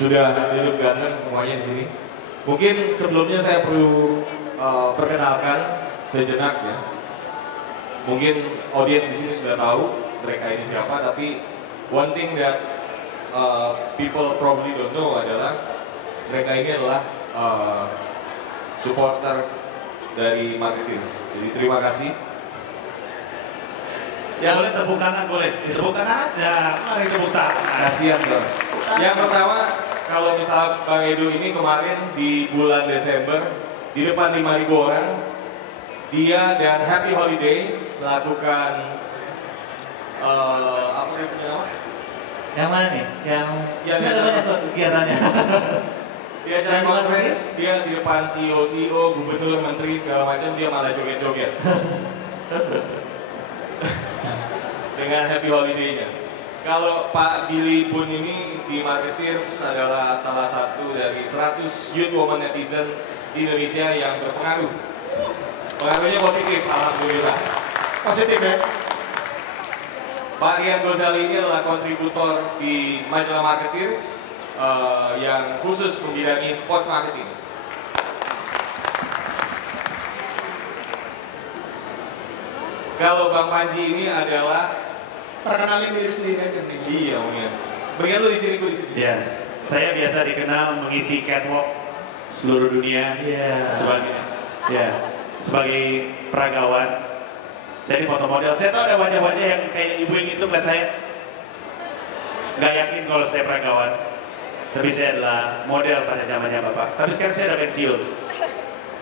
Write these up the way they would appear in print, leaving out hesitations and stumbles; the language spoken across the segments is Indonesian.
sudah duduk ganteng semuanya di sini. Mungkin sebelumnya saya perlu perkenalkan sejenak ya. Mungkin audiens di sini sudah tahu mereka ini siapa, tapi one thing that people probably don't know adalah mereka ini adalah supporter dari Marketeers. Jadi terima kasih. Ya boleh tepuk tangan, boleh. Tepuk tangan ada, mari tepuk tangan. Kasihan dong. Yang pertama, kalau misal Bang Edu ini kemarin di bulan Desember di depan 5.000 orang, dia dan Happy Holiday melakukan apa dia punya nama? Yang mana nih? Yang ada banyak suatu kegiatannya. Dia acara conference, dia di depan CEO, gubernur, menteri segala macam, dia malah joget-joget. Dengan Happy Holiday-nya. Kalau Pak Billy pun ini di Marketeers adalah salah satu dari 100 youth woman netizen di Indonesia yang berpengaruh. Pengaruhnya positif, alhamdulillah. Positif ya? Pak Rian Gozali ini adalah kontributor di majalah Marketeers yang khusus membidangi sports marketing. Kalau Bang Panji ini adalah Perkenalin diri sendiri aja nih. iya, mungkin. Mendingan lu di sini, gue di sini. Ya, saya biasa dikenal mengisi catwalk seluruh dunia sebagai peragawan. Saya di foto model. Saya tahu ada wajah-wajah yang kayak ibu yang itu ngeliat saya. Nggak yakin kalau saya peragawan. Tapi saya adalah model pada zamannya Bapak. Tapi sekarang saya udah pensiun.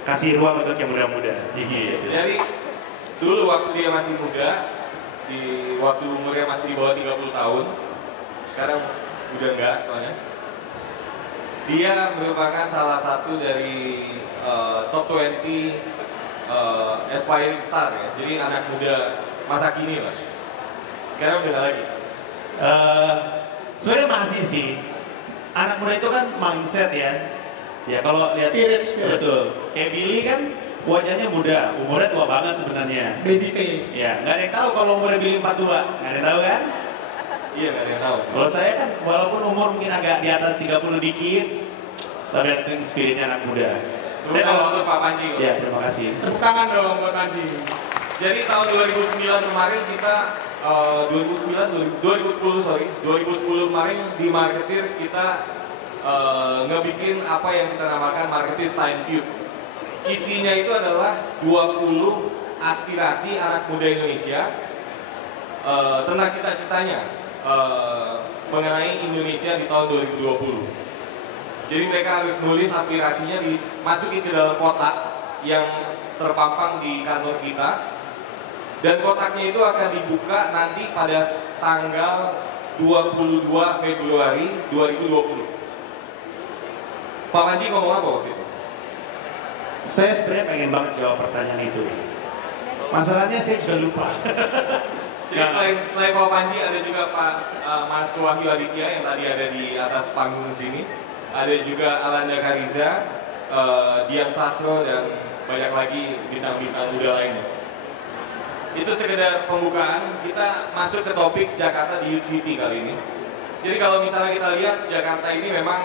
Kasih ruang untuk yang muda-muda. Jadi dulu waktu dia masih muda, waktu umurnya masih di bawah 30 tahun, sekarang udah enggak soalnya. Dia merupakan salah satu dari top 20 aspiring star ya. Jadi anak muda masa kini lah. Sekarang udah nggak lagi. Sebenarnya masih sih. Anak muda itu kan mindset ya. Ya kalau lihat Spirit. betul. Kayak Billy kan wajahnya muda, umurnya tua banget sebenarnya. Baby face. Ya, nggak ada yang tahu kalau umurnya Billy 42, nggak ada yang tahu kan? Iya, nggak ada yang tahu. Kalau saya kan walaupun umur mungkin agak di atas 30 dikit, tapi yang spiritnya anak muda. Saya kalau untuk Pak Panji. Ya, terima kasih. Tepuk tangan dong buat Panji. Jadi tahun 2009 kemarin kita 2010 kemarin di Marketeers kita ngebikin apa yang kita namakan Marketeers Time Cube. Isinya itu adalah 20 aspirasi anak muda Indonesia tentang cita-citanya mengenai Indonesia di tahun 2020. Jadi mereka harus nulis aspirasinya, dimasukin ke dalam kotak yang terpampang di kantor kita, dan kotaknya itu akan dibuka nanti pada tanggal 22 Februari 2020. Pak Panji ngomong apa waktu itu? Saya sebenarnya pengen banget jawab pertanyaan itu. Masalahnya saya juga lupa. Jadi selain Pak Panji ada juga Pak Mas Wahyu Aditya yang tadi ada di atas panggung sini. Ada juga Alanda Kariza, Dian Sastro, dan banyak lagi bintang-bintang muda lainnya. Itu sekedar pembukaan, kita masuk ke topik Jakarta di Youth City kali ini. Jadi kalau misalnya kita lihat Jakarta ini memang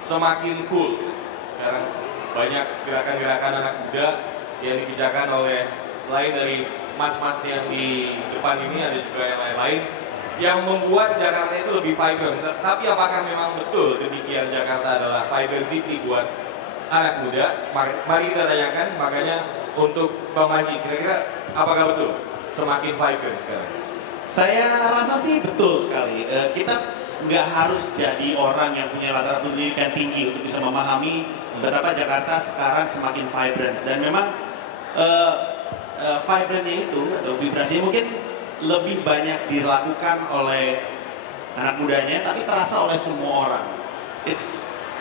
semakin cool. Sekarang banyak gerakan-gerakan anak muda yang dikerjakan oleh, selain dari mas-mas yang di depan ini, ada juga yang lain-lain yang membuat Jakarta itu lebih vibrant. Tapi apakah memang betul demikian Jakarta adalah vibrant city buat anak muda? Mari kita tanyakan. Makanya untuk Bang Panji, kira-kira apakah betul semakin vibrant sekarang? Saya rasa sih betul sekali. Kita nggak harus jadi orang yang punya latar pendidikan tinggi untuk bisa memahami betapa Jakarta sekarang semakin vibrant. Dan memang vibrantnya itu atau vibrasinya mungkin lebih banyak dilakukan oleh anak mudanya, tapi terasa oleh semua orang.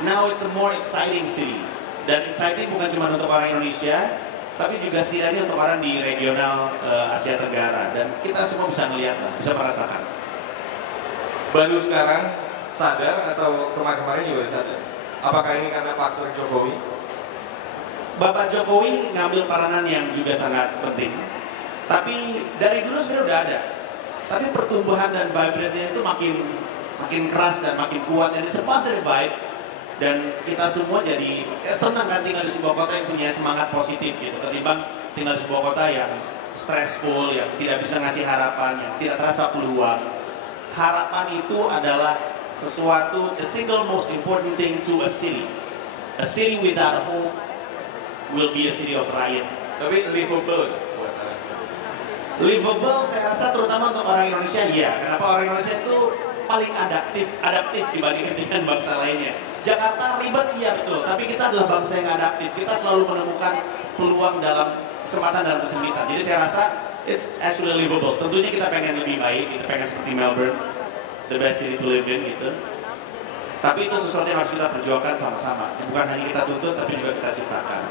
Now it's a more exciting city. Dan exciting bukan cuma untuk orang Indonesia, tapi juga setidaknya untuk orang di regional Asia Tenggara. Dan kita semua bisa melihat, bisa merasakan. Baru sekarang sadar atau kemarin-kemarin juga sadar? Apakah ini karena faktor Jokowi? Bapak Jokowi ngambil peranan yang juga sangat penting. Tapi dari dulu sebenarnya udah ada. Tapi pertumbuhan dan vibrantnya itu makin keras dan makin kuat, dan it's a positive vibe. Dan kita semua jadi senang kan tinggal di sebuah kota yang punya semangat positif gitu, ketimbang tinggal di sebuah kota yang stressful, yang tidak bisa ngasih harapan, yang tidak terasa peluang. Harapan itu adalah sesuatu, the single most important thing to a city. A city without hope will be a city of riot. Tapi livable buat anak. Livable saya rasa terutama untuk orang Indonesia, iya. Kenapa orang Indonesia itu paling adaptif dibandingkan dengan bangsa lainnya. Jakarta ribet, iya betul, tapi kita adalah bangsa yang adaptif. Kita selalu menemukan peluang dalam kesempatan dalam kesempitan. Jadi saya rasa it's actually livable. Tentunya kita pengen lebih baik, kita pengen seperti Melbourne, the best city to live in gitu. Tapi itu sesuatu yang harus kita perjuangkan sama-sama. Bukan hanya kita tuntut, tapi juga kita ciptakan.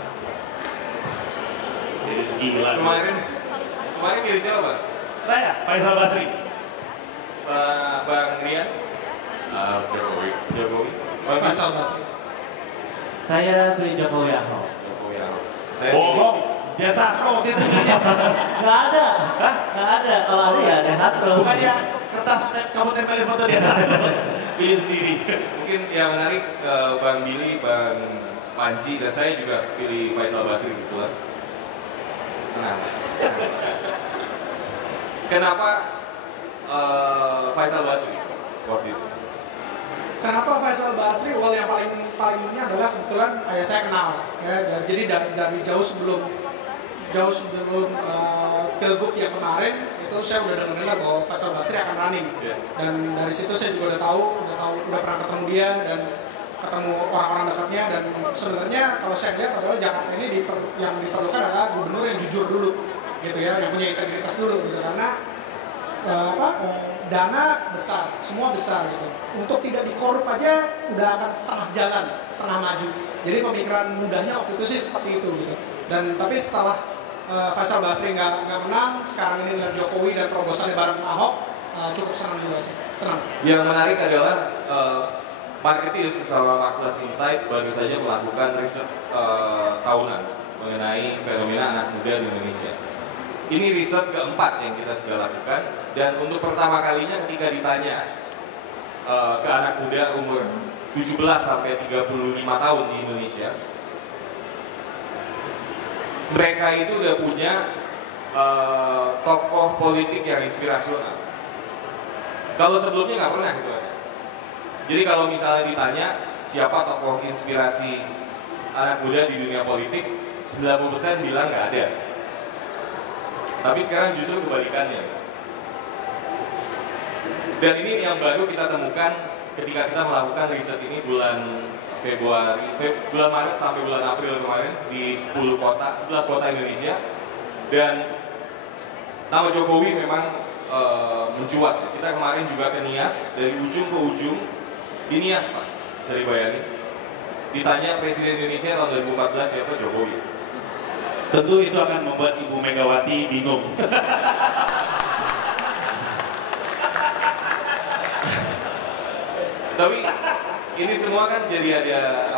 Serius gila. Kemarin pilih siapa, Bang? Saya, Faisal Basri. Bang Rian? Jokowi. Jokowi? Bang Faisal Basri. Saya beli Jokowi Ahok. Jokowi Ahok. Saya Bohong. Dia sastro waktu itu nanya. Nggak ada. Nggak ada. Kalau ada ya ada sastro. Bukan ya kertas kamu tempelin foto dia sastro. Pilih sendiri. mungkin yang menarik Bang Billy, Bang Panji, dan saya juga pilih Faisal Basri kebetulan. Nah, kenapa Faisal Basri waktu itu? Kenapa Faisal Basri? Well, yang paling ini adalah kebetulan ayah saya kenal, ya. Jadi dari jauh sebelum Pilgub yang kemarin itu saya udah dengar bahwa Faisal Basri akan running. Yeah. Dan dari situ saya juga udah pernah ketemu dia dan ketemu orang-orang dekatnya, dan sebenarnya kalau saya lihat adalah Jakarta ini yang diperlukan adalah gubernur yang jujur dulu, gitu ya, yang punya integritas dulu, gitu, karena dana besar, semua besar gitu. Untuk tidak dikorup aja udah akan setengah jalan, setengah maju. Jadi pemikiran mudahnya waktu itu sih seperti itu gitu. Dan tapi setelah Faisal Basri nggak menang, sekarang ini dengan Jokowi dan terobosannya bareng Ahok, cukup senang juga sih, senang. Yang menarik adalah Marketeers bersama Marketplace Insight baru saja melakukan riset tahunan mengenai fenomena anak muda di Indonesia. Ini riset keempat yang kita sudah lakukan, dan untuk pertama kalinya ketika ditanya ke anak muda umur 17 sampai 35 tahun di Indonesia, mereka itu udah punya tokoh politik yang inspirasional. Kalau sebelumnya nggak pernah gitu. Jadi kalau misalnya ditanya siapa tokoh inspirasi anak muda di dunia politik, 90% bilang nggak ada. Tapi sekarang justru kebalikannya. Dan ini yang baru kita temukan ketika kita melakukan riset ini bulan Maret sampai bulan April kemarin di 11 kota Indonesia. Dan nama Jokowi memang mencuat. Kita kemarin juga ke Nias, dari ujung ke ujung di Nias, Pak, bisa dibayangin. Ditanya Presiden Indonesia tahun 2014 siapa? Jokowi. Tentu itu akan membuat Ibu Megawati bingung. Tapi ini semua kan jadi ada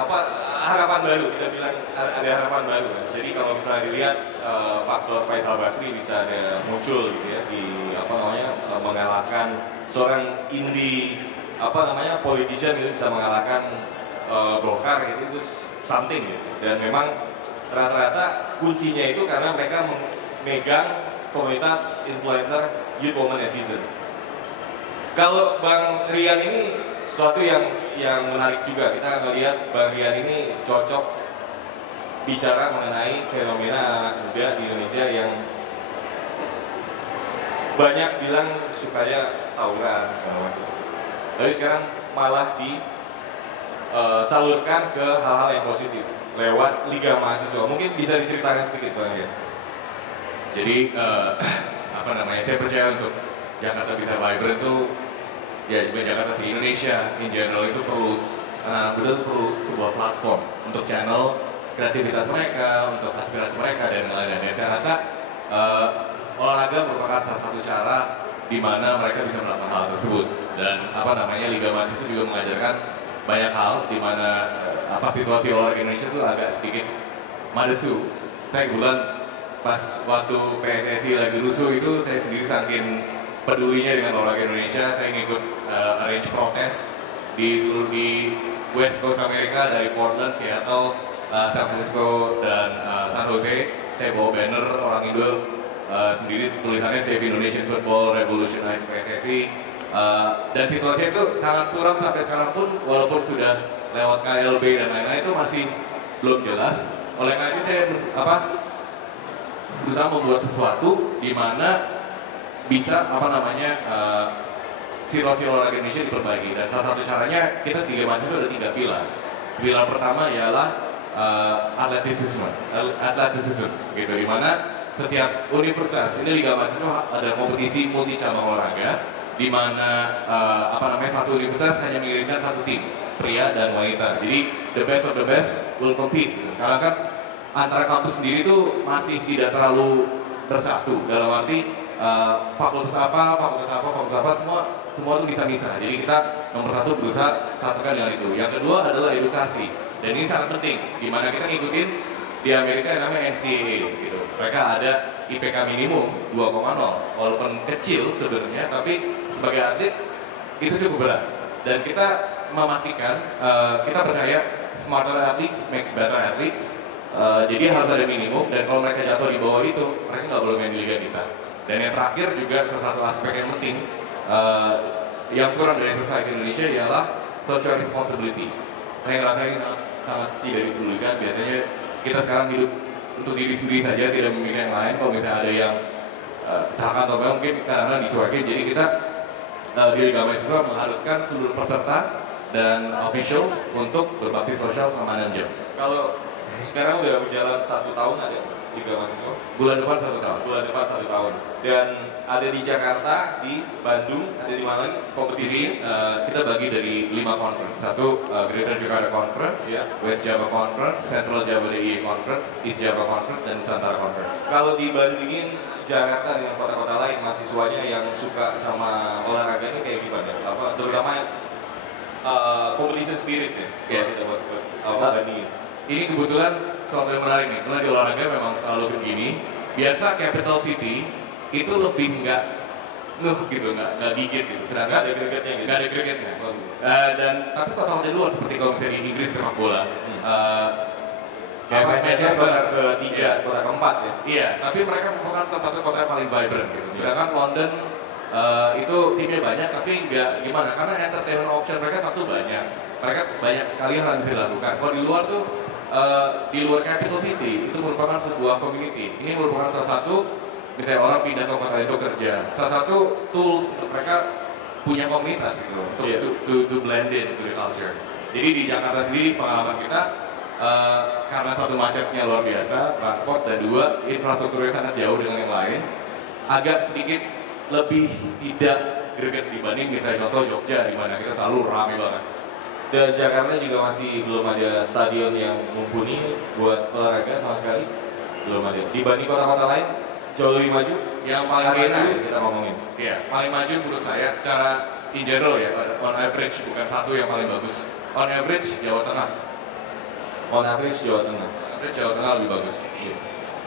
harapan baru, kita bilang ada harapan baru kan. Jadi kalau misalnya dilihat faktor Faisal Basri bisa ada muncul gitu ya di mengalahkan seorang indie politician gitu, bisa mengalahkan Golkar gitu, itu something gitu. Dan memang rata-rata kuncinya itu karena mereka memegang komunitas influencer youth woman netizen. Kalau Bang Rian ini sesuatu yang menarik juga, kita melihat Bang Rian ini cocok bicara mengenai fenomena anak muda di Indonesia yang banyak bilang sukanya tawuran segala macam. Tapi sekarang malah disalurkan ke hal-hal yang positif lewat Liga Mahasiswa. Mungkin bisa diceritakan sedikit Bang Rian. Jadi saya percaya untuk Jakarta bisa vibrant tuh, ya juga Jakarta sih, Indonesia in general itu perlu anak muda itu perlu sebuah platform untuk channel kreativitas mereka, untuk aspirasi mereka dan lain-lain. Dan saya rasa olahraga merupakan salah satu cara di mana mereka bisa melakukan hal tersebut. Dan Liga Mahasiswa juga mengajarkan banyak hal di mana situasi olahraga Indonesia itu agak sedikit madesu. Saya kebetulan pas waktu PSSI lagi rusuh itu, saya sendiri saking pedulinya dengan olahraga Indonesia, saya ngikut arrange protes di West Coast Amerika, dari Portland, Seattle, San Francisco, dan San Jose. Saya bawa banner orang Indo sendiri, tulisannya Save Indonesian Football, Revolutionize PSSI. Dan situasi itu sangat suram sampai sekarang pun, walaupun sudah lewat KLB dan lain-lain, itu masih belum jelas. Oleh karena itu saya berusaha membuat sesuatu di mana bisa situasi olahraga Indonesia diperbaiki. Dan salah satu caranya kita di Liga Mahasiswa ada 3 pilar. Pilar pertama ialah atletisisme gitu, di mana setiap universitas, ini Liga Mahasiswa ada kompetisi multi cabang olahraga, di mana satu universitas hanya mengirimkan 1 tim, pria dan wanita. Jadi the best of the best will compete. Sekarang kan antara kampus sendiri tuh masih tidak terlalu bersatu, dalam arti fakultas apa semua tuh bisa-bisa. Jadi kita nomor 1 berusaha satukan dengan itu. Yang kedua adalah edukasi, dan ini sangat penting, di mana kita ngikutin di Amerika yang namanya NCAA gitu. Mereka ada IPK minimum 2,0, walaupun kecil sebenarnya, tapi sebagai atlet itu cukup berat. Dan kita memastikan, kita percaya smarter athletes makes better athletes. Jadi harus ada minimum, dan kalau mereka jatuh di bawah itu, mereka nggak boleh main di liga kita. Dan yang terakhir juga salah satu aspek yang penting yang kurang dari society Indonesia ialah social responsibility. Saya ngerasa ini sangat tidak diperlukan. Biasanya kita sekarang hidup untuk diri sendiri saja, tidak memikirkan yang lain. Kalau misalnya ada yang kecelakaan atau apa, mungkin karena dicuekin. Jadi kita di Liga Mahasiswa mengharuskan seluruh peserta dan officials untuk berbakti sosial selama 6 jam. Kalau sekarang udah berjalan 1 tahun ada Liga Mahasiswa? Bulan depan 1 tahun. Bulan depan 1 tahun. Dan ada di Jakarta, di Bandung, ada di mana lagi kompetisi? Kita bagi dari 5 conference. 1 Greater Jakarta Conference, West Java Conference, Central Java DIY Conference, East Java Conference, dan Nusantara Conference. Kalau dibandingin Jakarta dengan kota-kota lain, mahasiswanya yang suka sama olahraga ini kayak gimana? Terutama competition spirit ya, kita bandingin. Ini kebetulan sesuatu yang menarik nih, karena di olahraga memang selalu begini. Biasa capital city itu lebih nggak gitu, nggak gigit gitu. Sedangkan ada gregetnya gitu. Nggak ada gregetnya. Dan tapi kota-kota luar seperti kalau misalnya di Inggris sepak bola, kayak Manchester kota ke-3, kota ke-4 ya. Iya, tapi mereka merupakan salah satu kota yang paling vibrant gitu. Sedangkan London itu timnya banyak, tapi nggak gimana, karena entertainment option mereka banyak. Mereka banyak sekali hal yang bisa dilakukan. Kalau di luar tuh, di luar capital city itu merupakan sebuah community. Ini merupakan salah satu, misalnya orang pindah ke kota itu kerja, salah satu tools untuk mereka punya komunitas gitu, untuk to blend in to the culture. Jadi di Jakarta sendiri pengalaman kita, karena 1 macetnya luar biasa, transport, dan 2 infrastrukturnya sangat jauh dengan yang lain, agak sedikit lebih tidak greget dibanding misalnya contoh Jogja, di mana kita selalu ramai banget. Dan Jakarta juga masih belum ada stadion yang mumpuni buat olahraga sama sekali, belum ada. Dibanding kota-kota lain, jauh lebih maju. Yang paling Arena maju, kita ngomongin. Iya, paling maju menurut saya secara in general ya, on average, bukan satu yang paling bagus. On average Jawa Tengah. On average Jawa Tengah. On average Jawa Tengah lebih bagus. Iya.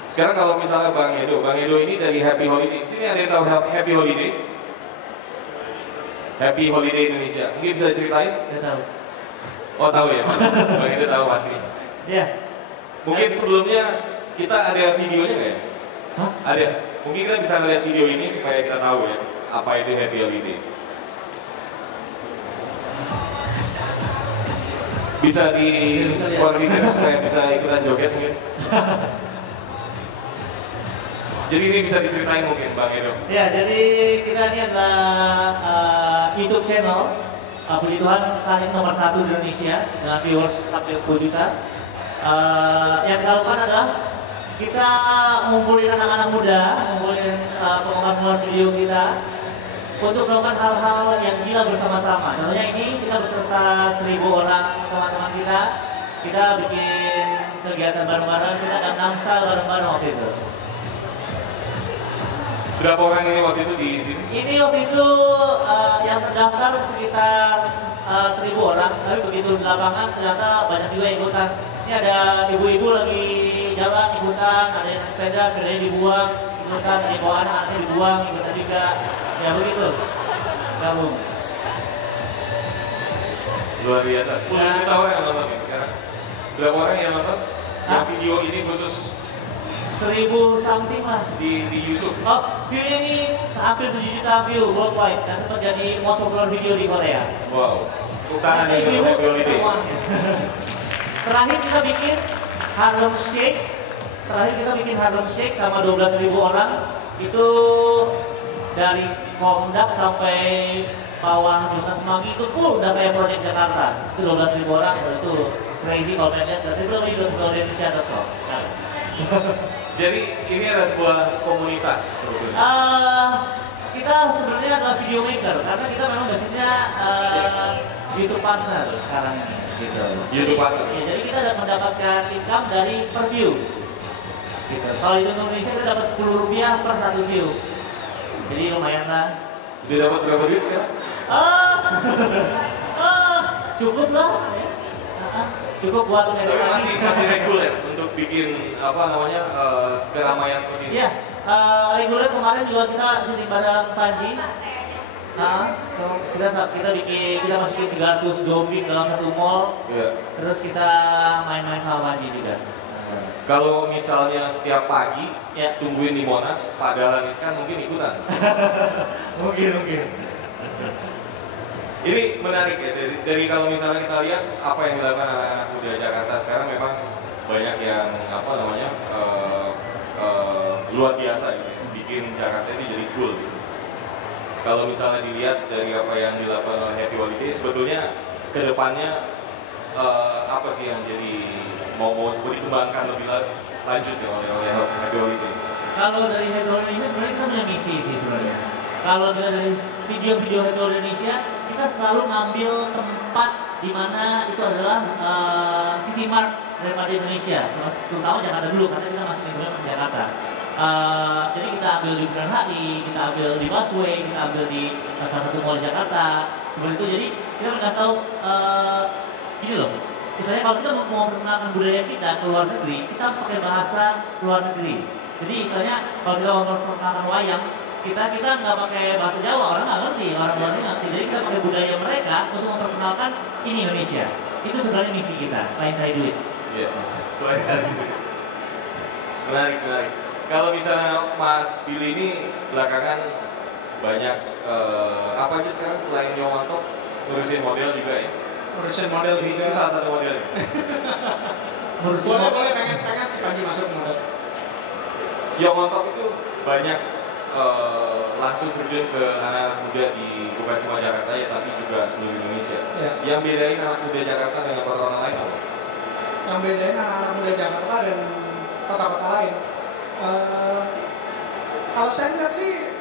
Sekarang kalau misalnya Bang Edo ini dari Happy Holiday. Sini ada yang tahu Happy Holiday? Happy Holiday Indonesia. Mungkin bisa ceritain? Saya tahu. Oh tahu ya, Bang Edo tahu pasti. Iya. Mungkin sebelumnya kita ada videonya nggak ya? Hah? Ada. Mungkin kita bisa lihat video ini supaya kita tahu ya apa itu Happy Holiday. Bisa dikeluarkan supaya bisa ikutan joget mungkin. Jadi ini bisa diceritain mungkin Bang Edo. Ya, jadi kita ini adalah YouTube channel. Puji Tuhan saat ini nomor 1 di Indonesia dengan viewers hampir 10 juta. Yang kita lakukan adalah kita ngumpulin anak-anak muda, ngumpulin penggemar video kita untuk melakukan hal-hal yang gila bersama-sama. Contohnya ini kita beserta 1000 orang teman-teman kita. Kita bikin kegiatan bareng-bareng, kita ada Namsa bareng-bareng waktu itu. Berapa orang ini waktu itu di sini? Ini waktu itu yang terdaftar sekitar 1000 orang, tapi begitu di lapangan ternyata banyak juga yang ikutan. Ini ada ibu-ibu lagi jalan ikutan, ada yang naik sepeda, sepedanya dibuang, ikutan, ada yang bawa anak, anaknya dibuang, ikutan juga. Ya begitu, gabung. Luar biasa, 10 juta orang yang nonton ini sekarang. Berapa orang yang nonton? Yang video ini khusus 1000 something lah. di YouTube. Oh, view-nya ini hampir 7 juta view worldwide dan sempat jadi most popular video di Korea. Wow. Tangan yang Ibu-ibu Happy Holiday. semuanya. Terakhir kita bikin Harlem Shake. Terakhir kita bikin Harlem Shake sama 12.000 orang. Itu dari Komdak sampai bawah Jota Semanggi itu full udah kayak proyek Jakarta. Itu 12.000 orang, itu crazy kalau kalian lihat. Dari www.indonesia.com. Jadi ini adalah sebuah komunitas sebetulnya. Kita sebenarnya adalah video maker karena kita memang basisnya YouTube partner sekarang ini. Gitu. YouTube partner. Ya, jadi kita dapat mendapatkan income dari per view. Gitu. Kalau di Indonesia kita dapat Rp10 per 1 view. Jadi lumayan lah. Dia dapat berapa duit sekarang? Cukup lah. Ya. Cukup buat Tapi masih reguler untuk bikin apa namanya keramaian seperti ini. Iya, reguler kemarin juga kita syuting bareng Panji. Kita masukin 300 zombie dalam satu mall. Iya. Terus kita main-main sama Panji juga. Kalau misalnya setiap pagi Ya. tungguin di Monas, Pak Dahlan Iskan mungkin ikutan. Mungkin. Ini menarik ya, dari kalau misalnya kita lihat apa yang dilakukan anak-anak muda Jakarta sekarang memang banyak yang apa namanya luar biasa gitu, ya, bikin Jakarta ini jadi cool. Gitu. Kalau misalnya dilihat dari apa yang dilakukan oleh Happy Holiday, sebetulnya kedepannya apa sih yang jadi mau dikembangkan lebih lanjut ya oleh Happy Holiday? Kalau dari Happy Indonesia sebenarnya kita punya misi sih sebenarnya. Kalau kita dari video-video Happy Indonesia, kita selalu ngambil tempat di mana itu adalah city mark daripada Indonesia, terutama Jakarta dulu karena kita masih Jakarta. Jadi kita ambil di Bundaran HI, kita ambil di Busway, kita ambil di salah satu mall di Jakarta, seperti itu. Jadi kita mengasih tahu ini loh. Misalnya kalau kita mau memperkenalkan budaya kita ke luar negeri, kita harus pakai bahasa luar negeri. Jadi istilahnya kalau kita mau memperkenalkan wayang, kita nggak pakai bahasa Jawa, orang nggak ngerti, orang luar negeri ngerti. Jadi kita pakai budaya mereka untuk memperkenalkan ini Indonesia. Itu sebenarnya misi kita, selain cari duit. Iya, selain cari duit. Menarik. Kalau misalnya Mas Billy ini belakangan banyak apa aja sekarang selain Yowanto ngurusin model juga ya? Ngurusin model juga. Ini salah satu modelnya. Boleh pengen si Panji masuk model. Yowanto itu banyak langsung terjun ke anak-anak muda di bukan cuma Jakarta ya tapi juga seluruh Indonesia. Ya. Yang bedain anak muda Jakarta dengan kota-kota lain apa? Yang bedain anak-anak muda Jakarta dan kota-kota lain. Kalau saya lihat sih,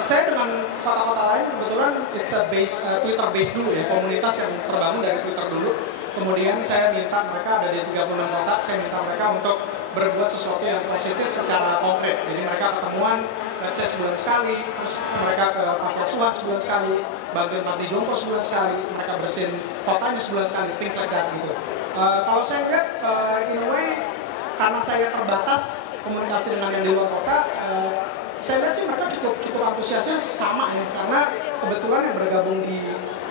saya dengan kota-kota lain kebetulan it's a base Twitter base dulu ya, komunitas yang terbangun dari Twitter dulu. Kemudian saya minta mereka ada di 36 kota, saya minta mereka untuk berbuat sesuatu yang positif secara konkret. Jadi mereka ketemuan, let's say sebulan sekali, terus mereka ke panti asuhan sebulan sekali, bantuin panti jompo sebulan sekali, mereka bersihin kotanya sebulan sekali, things like that gitu. Kalau saya lihat, in a way, karena saya terbatas komunikasi dengan yang di luar kota, saya lihat sih mereka cukup antusiasnya sama ya, karena kebetulan yang bergabung di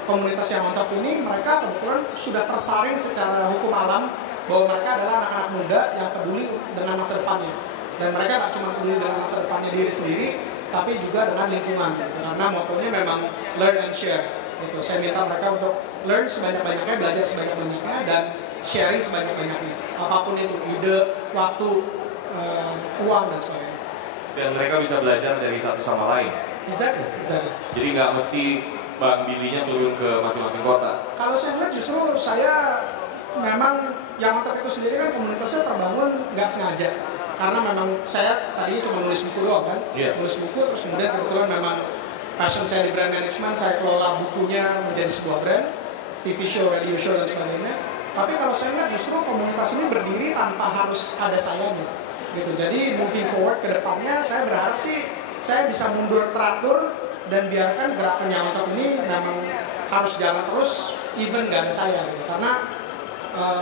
komunitas yang mantap ini, mereka kebetulan sudah tersaring secara hukum alam bahwa mereka adalah anak-anak muda yang peduli dengan masa depannya. Dan mereka nggak cuma peduli dengan masa depannya diri sendiri, tapi juga dengan lingkungan. Gitu. Karena motonya memang learn and share. Gitu. Saya minta mereka untuk learn sebanyak-banyaknya, belajar sebanyak-banyaknya, dan sharing sebanyak-banyaknya. Apapun itu, ide, waktu, uang, dan sebagainya. Dan mereka bisa belajar dari satu sama lain. Exactly. Jadi nggak mesti Bang Billy-nya turun ke masing-masing kota. Kalau saya lihat justru saya memang yang mantap itu sendiri kan komunitasnya terbangun nggak sengaja. Karena memang saya tadi cuma nulis buku doang kan, nulis buku terus kemudian kebetulan memang passion saya di brand management, saya kelola bukunya menjadi sebuah brand, TV show, radio show dan sebagainya. Tapi kalau saya lihat justru komunitas ini berdiri tanpa harus ada sayanya. Gitu. Jadi moving forward ke depannya saya berharap sih saya bisa mundur teratur dan biarkan gerakan yang mantap ini memang harus jalan terus even nggak ada saya gitu. Karena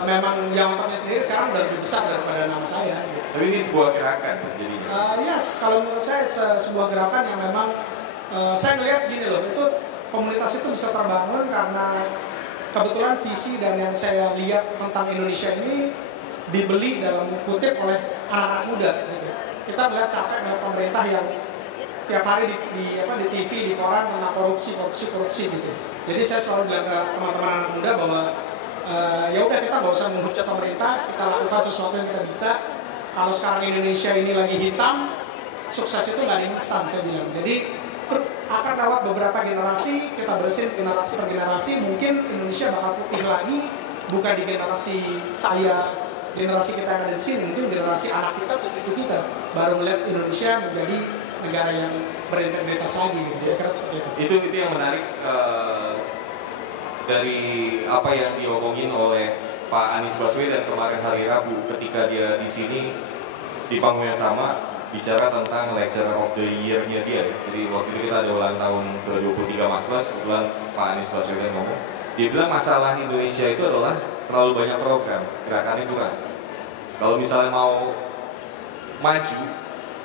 memang yang mantapnya sendiri sekarang udah lebih besar daripada nama saya gitu. Tapi ini sebuah gerakan jadinya. Yes, kalau menurut saya sebuah gerakan yang memang saya ngelihat gini loh, itu komunitas itu bisa terbangun karena kebetulan visi dan yang saya lihat tentang Indonesia ini dibeli dalam kutip oleh anak-anak muda gitu. Kita melihat capek melihat pemerintah yang tiap hari di TV, di koran tentang korupsi gitu. Jadi saya selalu bilang ke teman-teman anak muda bahwa ya udah kita nggak usah menghujat pemerintah, kita lakukan sesuatu yang kita bisa. Kalau sekarang Indonesia ini lagi hitam, sukses itu nggak instan saya bilang. Jadi akan lewat beberapa generasi, kita bersihin generasi per generasi, mungkin Indonesia bakal putih lagi, bukan di generasi saya, generasi kita yang ada di sini, mungkin generasi anak kita atau cucu kita baru melihat Indonesia menjadi negara yang berintegritas lagi, kira-kira seperti itu. Itu yang menarik dari apa yang diomongin oleh Pak Anies Baswedan kemarin hari Rabu ketika dia di sini di panggung yang sama bicara tentang Lecturer of the Year-nya dia. Jadi waktu itu kita ada ulang tahun ke-23 Makros, kebetulan Pak Anies Baswedan ngomong. Dia bilang masalah Indonesia itu adalah terlalu banyak program, gerakan itu kan. Kalau misalnya mau maju,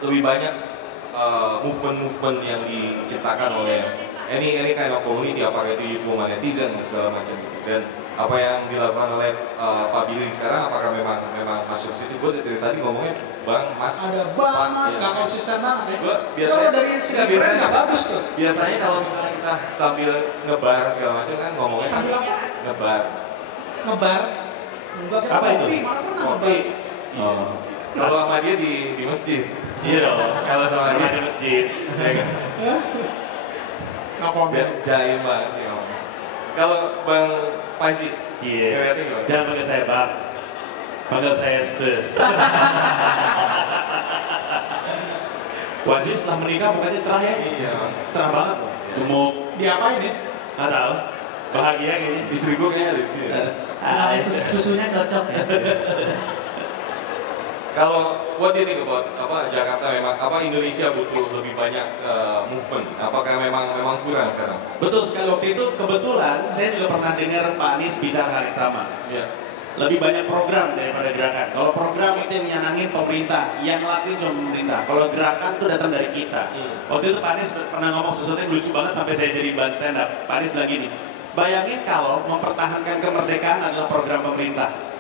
lebih banyak movement-movement yang diciptakan oleh any kind of community, apakah itu youth netizen dan segala macam. Dan apa yang dilakukan oleh Pak Billy sekarang, apakah memang masuk situ? Gue dari tadi ngomongnya Bang, Mas. Ada Bang, Mas, nggak konsisten banget ya. Gue biasanya dari segi brand nggak bagus tuh. Biasanya kalau misalnya kita sambil ngebar segala macam kan ngomongnya Sambil apa? Ngebar. Ngebar? Enggak, kita Apa itu? kopi, mana pernah Kopi. ngebar. Iya. Kalau sama dia di masjid. Iya dong. Kalau sama dia di masjid. Nggak komen. Jaim banget sih om. Kalau Bang Panji, Iya. ngeliatnya gimana? Jangan panggil saya Bang. Panggil saya Sis. Wajib setelah menikah mukanya cerah ya? Iya Bang. Cerah banget. Gemuk. Diapain ya? Nggak tahu. Bahagia kayaknya. Istri gue kayaknya ada di sini. Susunya cocok ya. Kalau what do you think about Jakarta memang Indonesia butuh lebih banyak movement? Apakah memang kurang sekarang? Betul sekali, waktu itu kebetulan saya juga pernah dengar Pak Anies bicara hal yang sama. Iya. Lebih banyak program daripada gerakan. Kalau program itu yang nyenangin pemerintah, yang lakuin cuma pemerintah. Kalau gerakan itu datang dari kita. Waktu itu Pak Anies pernah ngomong sesuatu yang lucu banget sampai saya jadi bahan stand up. Pak Anies bilang gini, bayangin kalau mempertahankan kemerdekaan adalah program pemerintah.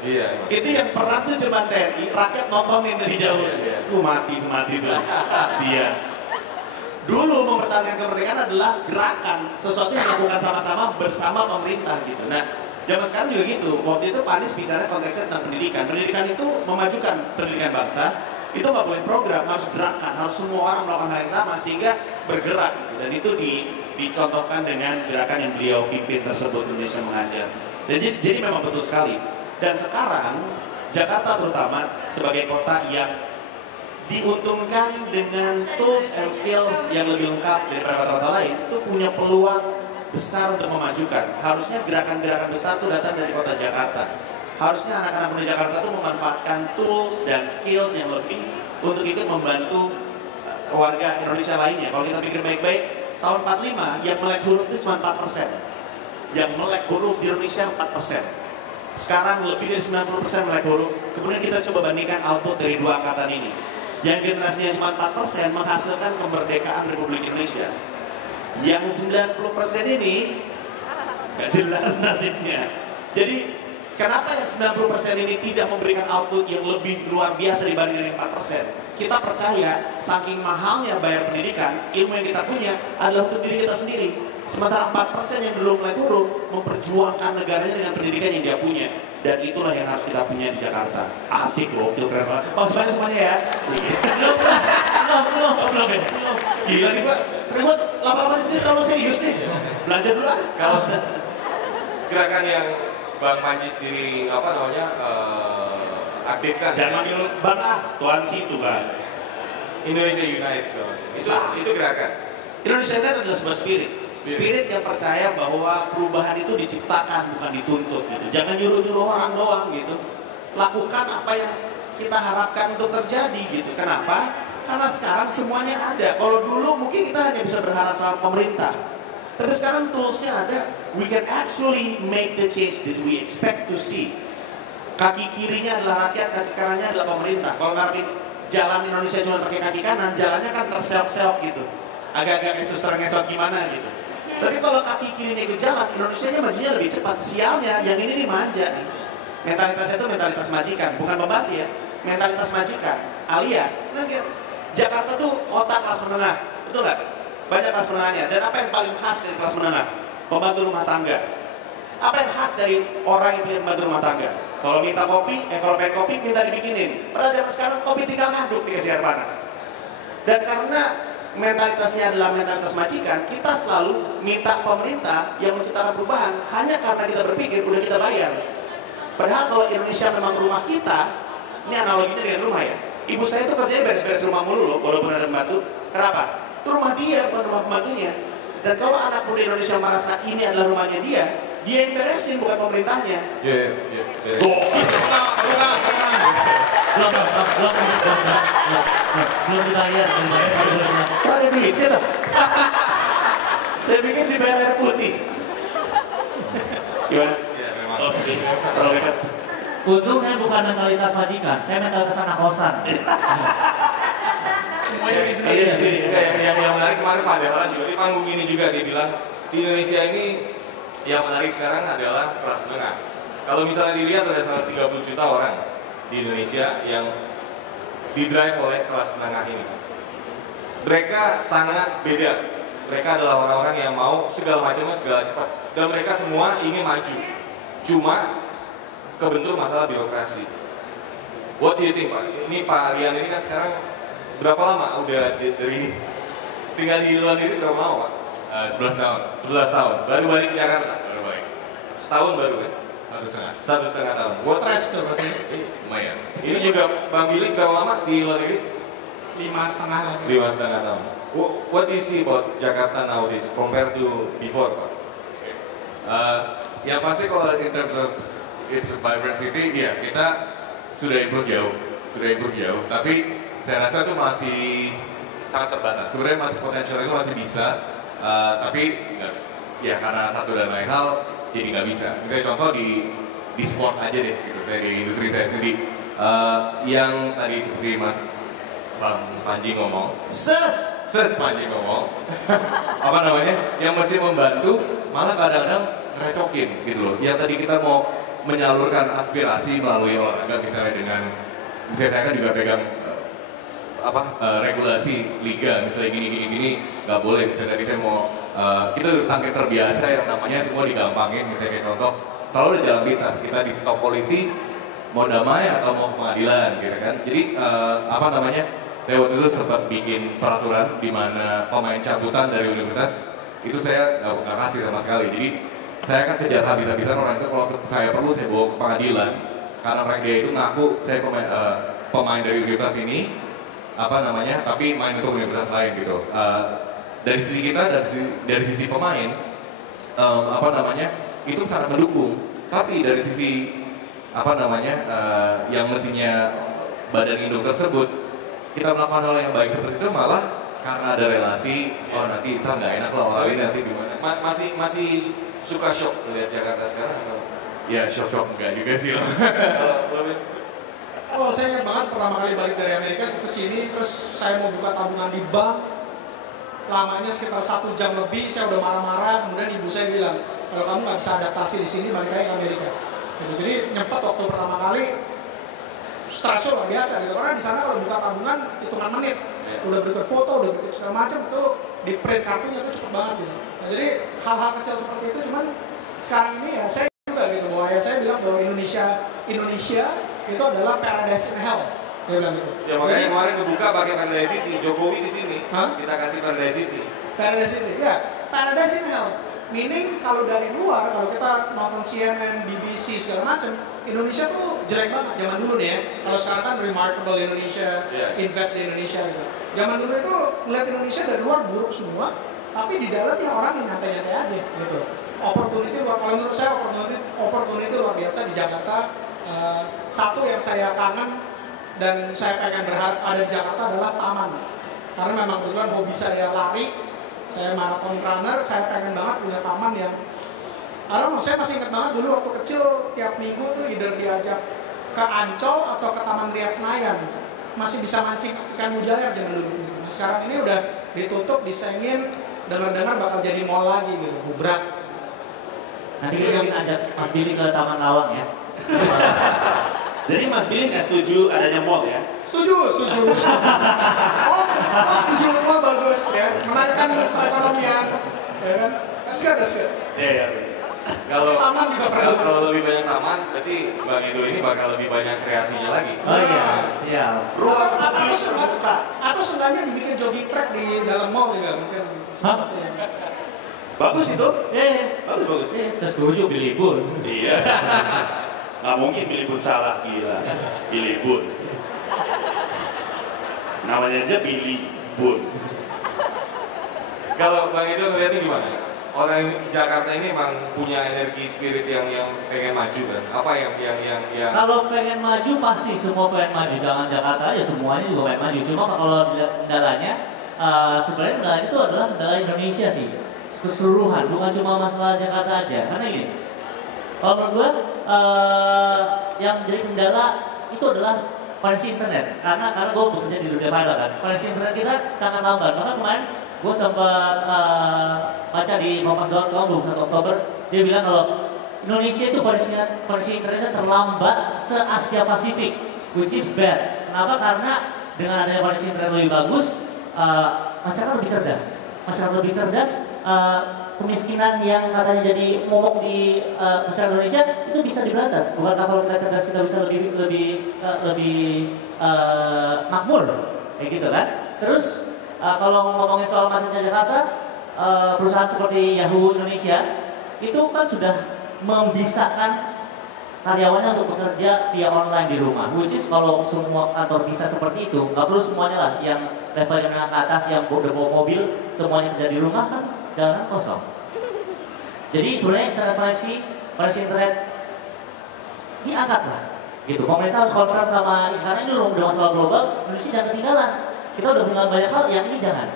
Iya. Itu yang perang tuh cuma TNI, rakyat nontonin dari jauh. Iya. Mati tuh. Kasian. Dulu mempertahankan kemerdekaan adalah gerakan, sesuatu yang dilakukan sama-sama bersama pemerintah gitu. Nah, zaman sekarang juga gitu. Waktu itu Pak Anies bicara konteksnya tentang pendidikan. Pendidikan itu memajukan pendidikan bangsa. Itu nggak boleh program, harus gerakan, harus semua orang melakukan hal yang sama sehingga bergerak gitu. Dan itu dicontohkan dengan gerakan yang beliau pimpin tersebut, Indonesia Mengajar. Dan jadi memang betul sekali. Dan sekarang Jakarta terutama sebagai kota yang diuntungkan dengan tools and skills yang lebih lengkap daripada kota-kota lain, itu punya peluang besar untuk memajukan. Harusnya gerakan-gerakan besar itu datang dari kota Jakarta. Harusnya anak-anak muda Jakarta itu memanfaatkan tools dan skills yang lebih untuk ikut membantu warga Indonesia lainnya. Kalau kita pikir baik-baik, tahun 45 yang melek huruf itu cuma 4%. Yang melek huruf di Indonesia 4%. Sekarang lebih dari 90% melek huruf. Kemudian kita coba bandingkan output dari dua angkatan ini. Yang generasinya cuma 4% menghasilkan kemerdekaan Republik Indonesia. Yang 90% ini gak jelas nasibnya. Jadi kenapa yang 90% ini tidak memberikan output yang lebih luar biasa dibanding dengan 4%? Kita percaya saking mahalnya bayar pendidikan, ilmu yang kita punya adalah untuk diri kita sendiri. Sementara 4% yang belum melek huruf memperjuangkan negaranya dengan pendidikan yang dia punya. Dan itulah yang harus kita punya di Jakarta. Asik loh, keren banget. Oh semuanya ya. Belum ya? Gila nih Pak. Keren banget, lama-lama di sini terlalu serius nih. Belajar dulu ah. Kalau gerakan yang Bang Panji sendiri aktifkan. Dan manggil Bang Tuan situ Bang. Indonesia United segala macam. Itu gerakan. Indonesia United adalah sebuah spirit yang percaya bahwa perubahan itu diciptakan bukan dituntut gitu. Jangan nyuruh-nyuruh orang doang gitu. Lakukan apa yang kita harapkan untuk terjadi gitu. Kenapa? Karena sekarang semuanya ada. Kalau dulu mungkin kita hanya bisa berharap sama pemerintah. Tapi sekarang toolsnya ada. We can actually make the change that we expect to see. Kaki kirinya adalah rakyat, kaki kanannya adalah pemerintah. Kalau ngarepin jalan Indonesia cuma pakai kaki kanan, jalannya kan terseok-seok gitu. Agak-agak kayak suster ngesot gimana gitu. Tapi kalau kaki kirinya ikut jalan, Indonesia-nya majunya lebih cepat. Sialnya, yang ini nih manja nih. Mentalitasnya itu mentalitas majikan, bukan pembantu ya. Mentalitas majikan, alias, Jakarta tuh kota kelas menengah, betul nggak? Banyak kelas menengahnya. Dan apa yang paling khas dari kelas menengah? Pembantu rumah tangga. Apa yang khas dari orang yang punya pembantu rumah tangga? Kalau minta kopi, kalau pengen kopi minta dibikinin. Padahal zaman sekarang kopi tinggal ngaduk dikasih air panas. Dan karena mentalitasnya adalah mentalitas majikan, kita selalu minta pemerintah yang menciptakan perubahan hanya karena kita berpikir udah kita bayar. Padahal kalau Indonesia memang rumah kita, ini analoginya dengan rumah ya. Ibu saya tuh kerjanya beres-beres rumah mulu loh, walaupun ada pembantu. Kenapa? Itu rumah dia, bukan rumah pembantunya. Dan kalau anak muda Indonesia merasa ini adalah rumahnya dia yang beresin, bukan pemerintahnya. Iya. Belum dibayar. Kok ada duitnya loh? Saya pikir dibayar air putih. Gimana? Iya, memang. Oh, sedih. Terlalu dekat. Untung saya bukan mentalitas majikan, saya mentalitas anak kosan. Semuanya bikin Iya, sendiri. Yang menarik kemarin Pak Dahlan juga di panggung ini juga dia bilang di Indonesia ini yang menarik sekarang adalah kelas menengah. Kalau misalnya dilihat ada 130 juta orang di Indonesia yang didrive oleh kelas menengah ini. Mereka sangat beda. Mereka adalah orang-orang yang mau segala macamnya segala cepat. Dan mereka semua ingin maju. Cuma kebentur masalah birokrasi. What do you think, Pak? Ini Pak Rian ini kan sekarang berapa lama udah dari tinggal di luar negeri berapa lama, Pak? 11 tahun. 11 tahun. Baru balik ke Jakarta. Baru baik. Setahun baru kan? 1,5. 1,5 tahun. Stres tuh pasti. Lumayan. Ini juga Bang Billy berapa lama di luar negeri? 5,5 lagi. 5,5 tahun. What do you see about Jakarta nowadays compared to before, Pak? Yang pasti kalau in terms of it's a vibrant city, ya kita sudah improve jauh. Tapi saya rasa itu masih sangat terbatas. Sebenarnya masih potensial itu masih bisa, tapi ya karena satu dan lain hal jadi nggak bisa. Misalnya contoh di sport aja deh, gitu. Saya di industri saya sendiri, yang tadi seperti Mas Bang Panji ngomong, Panji ngomong, apa namanya, yang mesti membantu malah kadang-kadang ngerecokin gitu loh. Yang tadi kita mau menyalurkan aspirasi melalui olahraga misalnya dengan, misalnya saya kan juga pegang regulasi liga, misalnya gini nggak boleh. Misalnya tadi saya mau kita hampir terbiasa yang namanya semua digampangin. Misalnya kayak contoh selalu ada jalan pintas, kita di stop polisi mau damai atau mau pengadilan gitu kan. Jadi saya waktu itu sempat bikin peraturan di mana pemain cabutan dari universitas itu saya nggak kasih sama sekali. Jadi saya akan kejar habis-habisan orang itu. Kalau saya perlu saya bawa ke pengadilan karena mereka dia itu ngaku saya pemain dari universitas ini tapi main untuk universitas lain gitu. Dari sisi kita, dari sisi pemain itu sangat mendukung. Tapi dari sisi yang mestinya badan induk tersebut kita melakukan hal yang baik seperti itu malah karena ada relasi, nanti kita nggak enak lah orang ini nanti gimana. Masih suka shock melihat Jakarta sekarang atau? Ya shock enggak juga sih loh. Oh, saya ingat banget pertama kali balik dari Amerika ke sini, terus saya mau buka tabungan di bank, lamanya sekitar 1 jam lebih, saya udah marah-marah, kemudian ibu saya bilang, kalau kamu nggak bisa adaptasi di sini, balik aja ke Amerika. Jadi nyempet waktu pertama kali, stresnya luar biasa gitu, karena di sana kalau buka tabungan hitungan menit, udah berikut foto, udah berikut segala macam, itu di print kartunya itu cepet banget gitu. Nah, jadi hal-hal kecil seperti itu, cuman sekarang ini ya saya juga gitu, bahwa ayah saya bilang bahwa Indonesia itu adalah paradise in hell, dia bilang gitu. Ya makanya kemarin kebuka pakai Paradise City, Jokowi di sini, kita kasih Paradise City. Paradise City, ya paradise in hell. Meaning kalau dari luar, kalau kita nonton CNN, BBC segala macam, Indonesia tuh jelek banget zaman dulu nih ya. Kalau sekarang kan remarkable Indonesia, invest di Indonesia gitu. Zaman dulu itu ngeliat Indonesia dari luar buruk semua, tapi di dalamnya orang yang nyantai-nyantai aja gitu. Opportunity, kalau menurut saya opportunity luar biasa di Jakarta. Satu yang saya kangen dan saya pengen berharap ada di Jakarta adalah taman. Karena memang kebetulan hobi saya lari, saya marathon runner, saya pengen banget punya taman yang saya masih ingat banget dulu waktu kecil tiap minggu tuh either diajak ke Ancol atau ke Taman Ria Senayan, masih bisa mancing ikan mujair zaman dulu. Nah, sekarang ini udah ditutup, disengin, dengar-dengar bakal jadi mall lagi gitu, Bubrak. Nanti kita mungkin ajak Mas Billy ke Taman Lawang ya. Jadi Mas Billy nggak setuju adanya mall ya? Setuju. Oh, setuju, mall bagus ya, menaikkan perekonomian, ya kan? That's good. Iya. Kalau Taman juga perlu. kalau lebih banyak taman, berarti Bang Edo ini bakal lebih banyak kreasinya lagi. Oh iya, siap. Ruang Atau publik terbuka. atau sengaja dibikin jogging track di dalam mall juga mungkin sesuatu yang Bagus itu. Bagus. Terus setuju Billy Bull. Iya. Nggak mungkin Billy Bull salah, gila. Billy Bull. Namanya aja Billy Bull. Kalau Bang Edo ngeliatnya gimana? Orang Jakarta ini emang punya energi spirit yang pengen maju kan? Apa yang Kalau pengen maju pasti semua pengen maju, jangan Jakarta aja, semuanya juga pengen maju. Cuma kalau dilihat kendalanya, sebenarnya kendalanya itu adalah kendala Indonesia sih, keseluruhan, bukan cuma masalah Jakarta aja. Karena gini, kalau menurut gue yang jadi kendala itu adalah koneksi internet. Karena gue bekerja di dunia fiber kan, koneksi internet kita sangat lambat. Maka kemarin gue sempat baca di kompas.com 21 Oktober, dia bilang kalau Indonesia itu koneksi internetnya terlambat se-Asia Pasifik, which is bad. Kenapa? Karena dengan adanya koneksi internet lebih bagus, masyarakat lebih cerdas, kemiskinan yang katanya jadi momok di masyarakat Indonesia itu bisa diberantas. Bukankah kalau kita cerdas kita bisa lebih makmur, kayak gitu kan? Terus kalau ngomongin soal macetnya Jakarta, perusahaan seperti Yahoo Indonesia itu kan sudah membisakan karyawannya untuk bekerja via online di rumah. Which is kalau semua kantor bisa seperti itu, nggak perlu semuanya lah yang level menengah ke atas yang udah bawa mobil semuanya kerja di rumah kan jalanan kosong. Jadi sebenarnya koneksi internet diangkat lah, gitu. Pemerintah harus concern sama ini karena ini udah masalah global. Indonesia jangan ketinggalan. Kita udah tinggal banyak hal, yang ini jangan.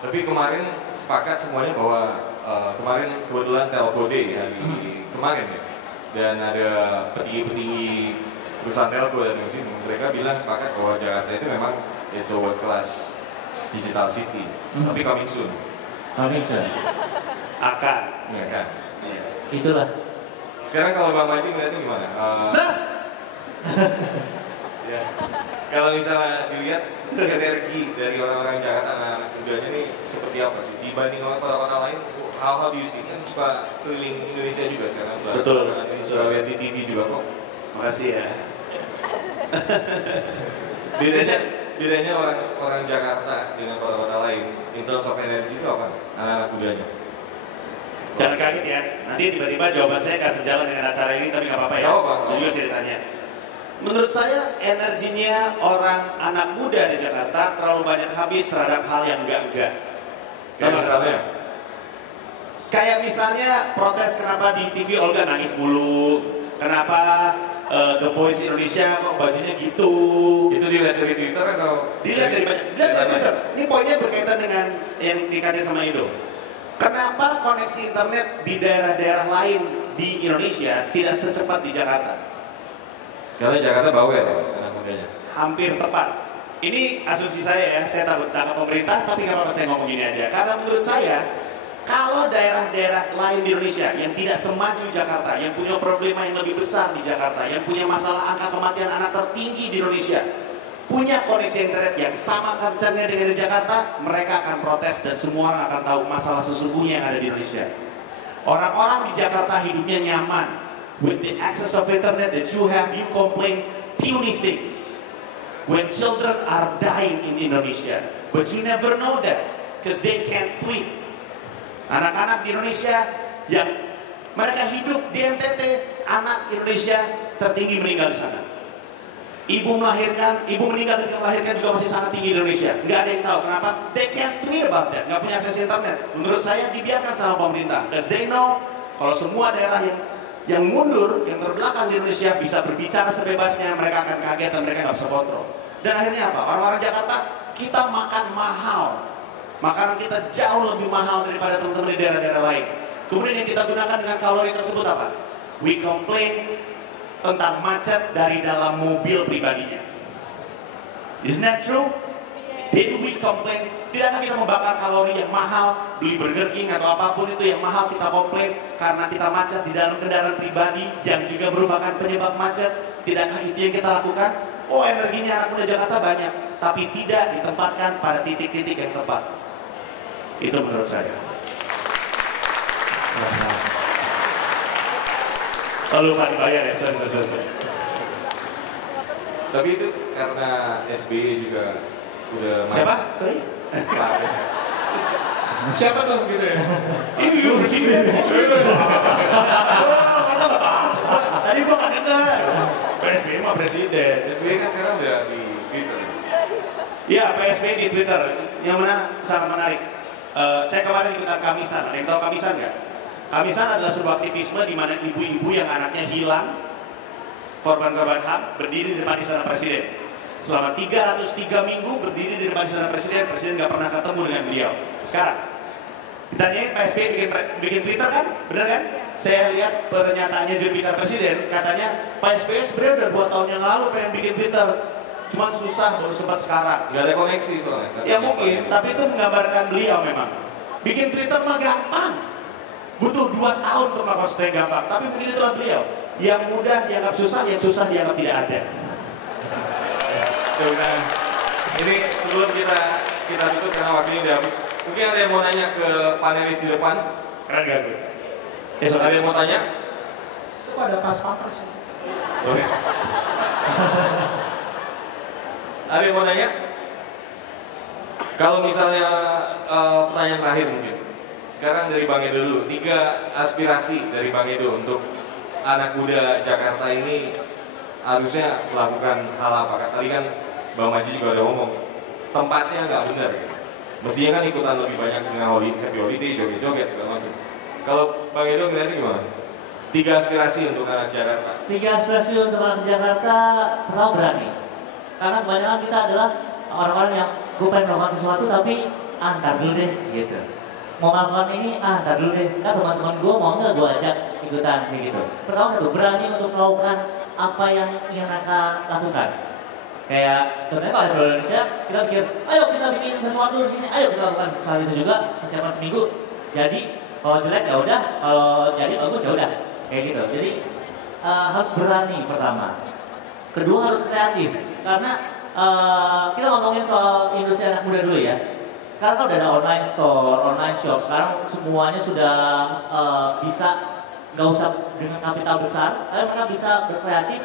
Tapi kemarin sepakat semuanya bahwa kemarin kebetulan Telco Day hari kemarin ya, dan ada petinggi-petinggi perusahaan telco yang di sini, mereka bilang sepakat bahwa Jakarta itu memang it's a world class digital city, tapi coming soon. Akan. Ya kan? Iya. Itulah. Sekarang kalau Bang Manji melihatnya gimana? Ya. Kalau misalnya dilihat energi dari orang-orang Jakarta, anak mudanya nih seperti apa sih dibanding kota-kota lain? How do you see? Kan suka keliling Indonesia juga sekarang. Betul. Ini suka lihat di TV juga kok. Makasih ya. Bedanya orang Jakarta dengan kota-kota lain in terms of energi itu apa? Anak mudanya. Jangan kaget ya, nanti tiba-tiba jawaban saya nggak sejalan dengan acara ini, tapi nggak apa-apa ya. Nggak apa-apa. Itu juga saya ditanya. Menurut saya energinya orang anak muda di Jakarta terlalu banyak habis terhadap hal yang enggak. Kayak misalnya? Kayak misalnya protes kenapa di TV Olga nangis mulu, kenapa The Voice Indonesia kok bajunya gitu. Itu dilihat dari Twitter atau? Dilihat dari Twitter. Ini poinnya berkaitan dengan yang dikatain sama Indo. Kenapa koneksi internet di daerah-daerah lain di Indonesia tidak secepat di Jakarta? Karena Jakarta bawel anak mudanya. Hampir tepat. Ini asumsi saya ya, saya takut tangkap pemerintah, tapi nggak apa-apa saya ngomong gini aja. Karena menurut saya, kalau daerah-daerah lain di Indonesia yang tidak semaju Jakarta, yang punya problema yang lebih besar di Jakarta, yang punya masalah angka kematian anak tertinggi di Indonesia, punya koneksi internet yang sama kencangnya dengan di Jakarta, mereka akan protes dan semua orang akan tahu masalah sesungguhnya yang ada di Indonesia. Orang-orang di Jakarta hidupnya nyaman. With the access of internet that you have, you complain puny things. When children are dying in Indonesia, but you never know that because they can't tweet. Anak-anak di Indonesia yang mereka hidup di NTT, anak Indonesia tertinggi meninggal di sana. Ibu meninggal ketika melahirkan juga masih sangat tinggi di Indonesia. Nggak ada yang tahu kenapa. They can't tweet about that. Nggak punya akses internet. Menurut saya dibiarkan sama pemerintah. Because they know kalau semua daerah yang mundur, yang terbelakang di Indonesia bisa berbicara sebebasnya, mereka akan kaget dan mereka nggak bisa kontrol. Dan akhirnya apa? Orang-orang Jakarta, kita makan mahal. Makanan kita jauh lebih mahal daripada teman-teman di daerah-daerah lain. Kemudian yang kita gunakan dengan kalori tersebut apa? We complain tentang macet dari dalam mobil pribadinya. Isn't that true? Did we complain Tidakkah kita membakar kalori yang mahal, beli Burger King atau apapun itu yang mahal kita komplain karena kita macet di dalam kendaraan pribadi yang juga merupakan penyebab macet? Tidakkah itu yang kita lakukan? Oh, energinya anak muda Jakarta banyak, tapi tidak ditempatkan pada titik-titik yang tepat. Itu menurut saya. Lalu Pak dibayar ya, sorry. Tapi itu karena SBY juga udah Siapa? Sorry? Siapa tuh gitu ya? Ini presiden. Tadi gua nggak dengar. PSBY mah presiden. SBY kan sekarang udah di Twitter. Iya, PSBY di Twitter. Yang mana sangat menarik. Saya kemarin ikutan Kamisan. Ada yang tahu Kamisan nggak? Kamisan adalah sebuah aktivisme di mana ibu-ibu yang anaknya hilang, korban-korban HAM, berdiri di depan istana presiden. Selama 303 minggu berdiri di depan istana presiden nggak pernah ketemu dengan beliau. Sekarang, ditanyain PSBY bikin Twitter kan? Bener kan? Saya lihat pernyataannya juru bicara presiden, katanya PSBY sebenarnya udah 2 tahun yang lalu pengen bikin Twitter. Cuma susah, baru sempat sekarang. Nggak ada koneksi soalnya. Ya mungkin, tapi itu menggambarkan beliau memang. Bikin Twitter mah gampang. Butuh 2 tahun untuk melakukan sesuatu yang gampang. Tapi mungkin itulah beliau. Yang mudah dianggap susah, yang susah dianggap tidak ada. Nah, ini sebelum kita tutup karena waktunya udah habis. Mungkin ada yang mau nanya ke panelis di depan? Keren gak gue? Ada yang mau tanya? Itu kok ada pas pampers. Boleh. Ada yang mau nanya? Kalau misalnya pertanyaan terakhir mungkin. Sekarang dari Bang Edo dulu. 3 aspirasi dari Bang Edo untuk anak muda Jakarta ini harusnya melakukan hal apa? Tadi kan Bang Maji juga udah ngomong, tempatnya nggak benar gitu. Mestinya kan ikutan lebih banyak dengan happy holiday, joget-joget segala macam. Kalau Bang Edo ngeliatnya gimana? 3 aspirasi untuk anak Jakarta. 3 aspirasi untuk anak Jakarta, pertama berani. Karena kebanyakan kita adalah orang-orang yang gue pengen melakukan sesuatu tapi ntar dulu deh gitu. Mau melakukan ini, ntar dulu deh. Kan teman-teman gue mau nggak gue ajak ikutan kayak gitu. Pertama satu, berani untuk melakukan apa yang ingin mereka lakukan. Kayak contohnya kalau di Indonesia kita pikir, ayo kita bikin sesuatu di sini, ayo kita lakukan hal itu juga persiapan seminggu. Jadi kalau jelek ya udah, kalau jadi bagus ya udah, kayak gitu. Jadi harus berani pertama. Kedua harus kreatif, karena kita ngomongin soal industri anak muda dulu ya. Sekarang kan udah ada online store, online shop. Sekarang semuanya sudah bisa, nggak usah dengan kapital besar, tapi mereka bisa berkreatif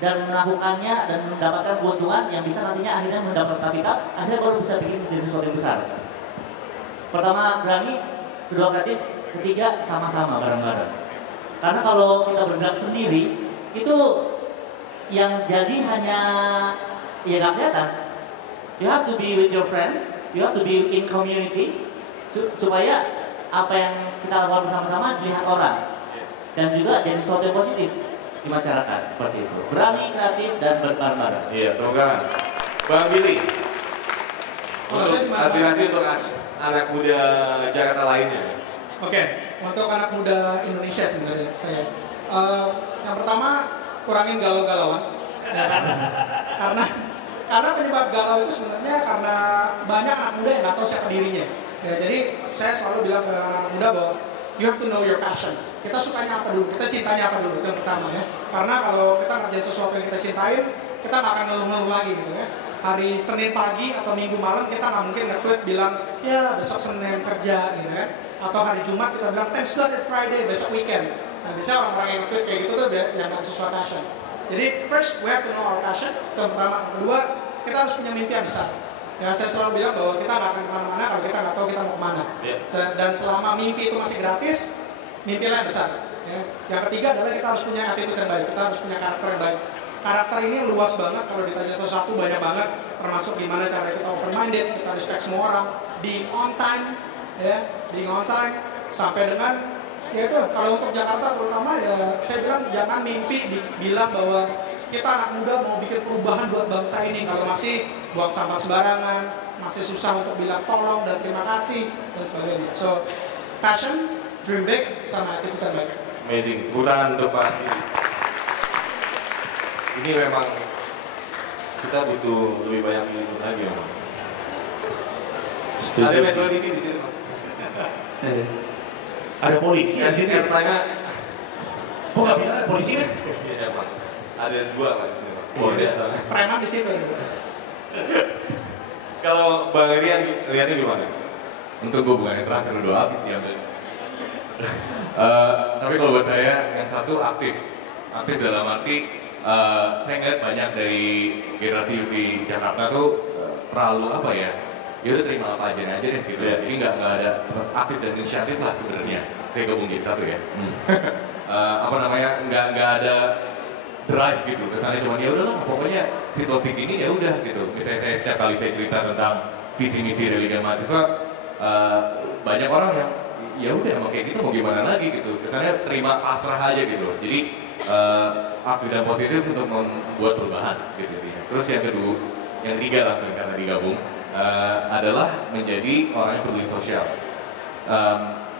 dan melakukannya dan mendapatkan keuntungan yang bisa nantinya akhirnya mendapat kapital, akhirnya baru bisa bikin jadi sesuatu yang besar. Pertama berani, kedua kreatif, ketiga sama-sama bareng-bareng. Karena kalau kita bergerak sendiri, itu yang jadi hanya ya nggak kelihatan. You have to be with your friends, you have to be in community supaya apa yang kita lakukan bersama-sama dilihat orang dan juga jadi sesuatu yang positif di masyarakat seperti itu. Berani, kreatif dan bareng-bareng. Iya, tepuk tangan. Bang Billy. Untuk aspirasi untuk anak muda Jakarta lainnya. Oke, untuk anak muda Indonesia sebenarnya saya. Yang pertama kurangin galau-galauan. Ya, karena penyebab galau itu sebenarnya karena banyak anak muda yang nggak tahu siapa dirinya. Ya, jadi saya selalu bilang ke anak muda bahwa you have to know your passion. Kita sukanya apa dulu, kita cintanya apa dulu, itu yang pertama ya. Karena kalau kita ngerjain sesuatu yang kita cintain, kita nggak akan ngeluh-ngeluh lagi gitu ya. Hari Senin pagi atau Minggu malam kita nggak mungkin nge-tweet bilang, ya besok Senin kerja gitu kan. Atau hari Jumat kita bilang, thanks God it's Friday, besok weekend. Nah biasanya orang-orang yang nge-tweet kayak gitu tuh yang nggak sesuai passion. Jadi first we have to know our passion, itu yang pertama. Kedua, kita harus punya mimpi yang besar. Ya saya selalu bilang bahwa kita nggak akan kemana-mana kalau kita nggak tahu kita mau kemana. Dan selama mimpi itu masih gratis, mimpilah yang besar. Ya. Yang ketiga adalah kita harus punya attitude yang baik, kita harus punya karakter yang baik. Karakter ini luas banget, kalau ditanya sesuatu banyak banget, termasuk gimana cara kita open minded, kita respect semua orang, being on time, ya, being on time, sampai dengan ya itu kalau untuk Jakarta terutama ya saya bilang jangan mimpi bilang bahwa kita anak muda mau bikin perubahan buat bangsa ini kalau masih buang sampah sembarangan, masih susah untuk bilang tolong dan terima kasih dan sebagainya. So passion, dream big, sama attitude yang baik. Amazing, tangan untuk Pak Billy. Ini memang kita butuh lebih banyak itu lagi memang. Ada Metro TV di sini, Pak. Ada polisi di sini. Tanya. Oh, nggak bilang ada polisi kan? Iya, Pak. Ada 2 Pak di sini, Pak. Polisi. Preman di situ. Kalau Bang Rian lihatnya gimana? Untuk gue bukan yang terakhir udah habis ya. Tapi kalau buat saya yang satu aktif dalam arti saya ngeliat banyak dari generasi di Jakarta tuh terlalu apa ya? Ya udah terima apa aja deh gitu. Yeah. Jadi nggak ada aktif dan inisiatif lah sebenarnya. Saya gabung jadi satu ya. Nggak ada drive gitu. Kesannya cuma ya udahlah pokoknya situasi gini ya udah gitu. Misalnya saya setiap kali saya cerita tentang visi misi religion mahasiswa, banyak orang yang ya udah emang kayak gitu mau gimana lagi gitu. Kesannya terima pasrah aja gitu. Jadi aktif dan positif untuk membuat perubahan gitu. Terus yang ketiga langsung karena digabung adalah menjadi orang yang peduli sosial.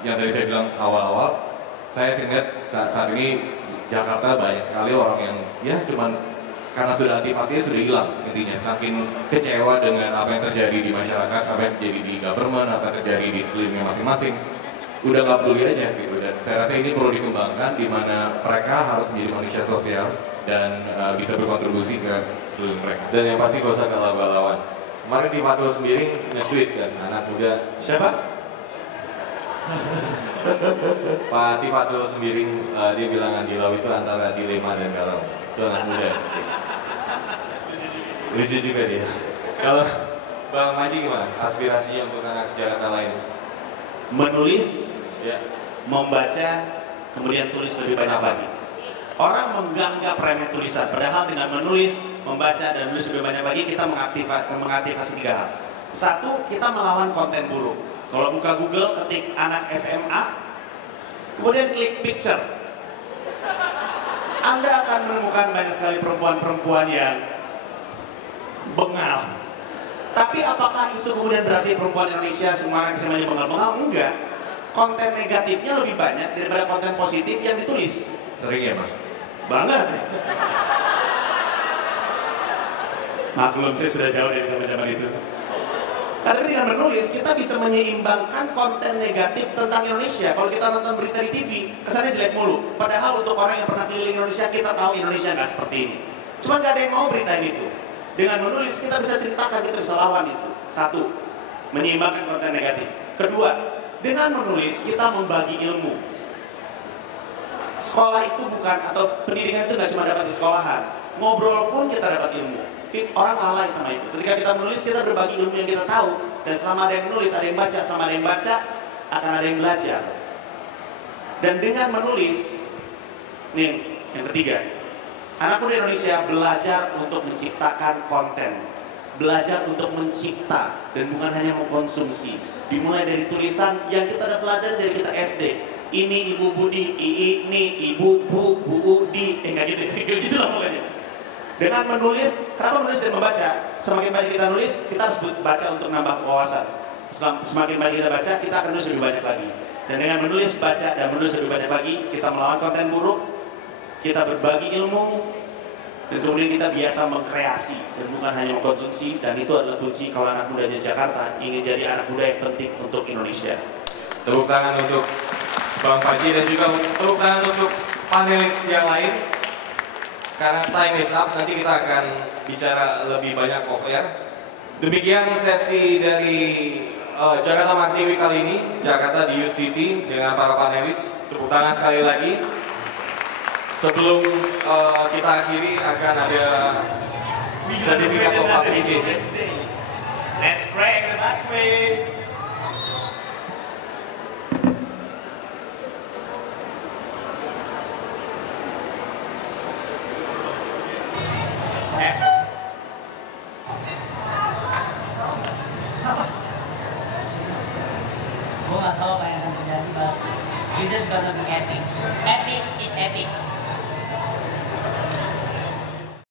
Yang tadi saya bilang awal-awal, saya ingat saat ini Jakarta banyak sekali orang yang ya cuman karena sudah antipatinya sudah hilang intinya, saking kecewa dengan apa yang terjadi di masyarakat, apa yang terjadi di government, apa yang terjadi di sekelilingnya masing-masing, udah nggak peduli aja gitu. Dan saya rasa ini perlu dikembangkan di mana mereka harus menjadi manusia sosial dan bisa berkontribusi ke sekeliling mereka. Dan yang pasti gak usah galau-galauan. Kemarin di Fatul Sembiring nge-tweet kan anak muda. Siapa? Pak Tifatul Sembiring, dia bilang Andi Lau itu antara dilema dan galau. Itu anak muda. Lucu juga dia. Kalau Bang Manji gimana? Aspirasinya untuk anak Jakarta lain? Menulis, Ya. membaca, kemudian tulis lebih banyak lagi. Orang menganggap remeh tulisan, padahal dengan menulis, membaca, dan menulis lebih banyak lagi, kita mengaktifasi 3 hal. 1, kita melawan konten buruk. Kalau buka Google, ketik anak SMA, kemudian klik picture. Anda akan menemukan banyak sekali perempuan-perempuan yang bengal. Tapi apakah itu kemudian berarti perempuan Indonesia semua anak SMA-nya bengal-bengal? Enggak. Konten negatifnya lebih banyak daripada konten positif yang ditulis. Sering ya Mas? Banget. Maklum, saya sudah jauh dari zaman-zaman itu. Karena dengan menulis, kita bisa menyeimbangkan konten negatif tentang Indonesia. Kalau kita nonton berita di TV, kesannya jelek mulu. Padahal untuk orang yang pernah keliling Indonesia, kita tahu Indonesia nggak seperti ini. Cuma nggak ada yang mau beritain itu. Dengan menulis, kita bisa ceritakan, kita bisa lawan itu. 1, menyeimbangkan konten negatif. Kedua, dengan menulis, kita membagi ilmu. Sekolah itu bukan, atau pendidikan itu nggak cuma dapat di sekolahan. Ngobrol pun kita dapat ilmu. Orang lalai sama itu. Ketika kita menulis, kita berbagi ilmu yang kita tahu. Dan selama ada yang menulis, ada yang baca. Selama ada yang baca, akan ada yang belajar. Dan dengan menulis, nih yang ketiga, anak muda Indonesia belajar untuk menciptakan konten. Belajar untuk mencipta, dan bukan hanya mengkonsumsi. Dimulai dari tulisan yang kita udah belajar dari kita SD. Ini Ibu Budi, ini Ibu Bu Udi, enggak gitu lah pokoknya. Dengan menulis, kenapa menulis dan membaca? Semakin banyak kita nulis, kita harus baca untuk nambah wawasan. Semakin banyak kita baca, kita akan nulis lebih banyak lagi. Dan dengan menulis, baca, dan menulis lebih banyak lagi, kita melawan konten buruk, kita berbagi ilmu, dan kemudian kita biasa mengkreasi, dan bukan hanya mengkonsumsi. Dan itu adalah kunci kalau anak mudanya Jakarta ingin jadi anak muda yang penting untuk Indonesia. Tepuk tangan untuk Bang Panji dan juga tepuk tangan untuk panelis yang lain. Karena time is up, nanti kita akan bicara lebih banyak off air. Demikian sesi dari Jakarta Martiwi kali ini, Jakarta di Youth City dengan para panelis. Tepuk tangan sekali lagi. Sebelum kita akhiri akan ada sertifikat of appreciation. Let's pray the best way. Gue gak tau apa yang akan terjadi, but this is gonna be epic. Epic is epic.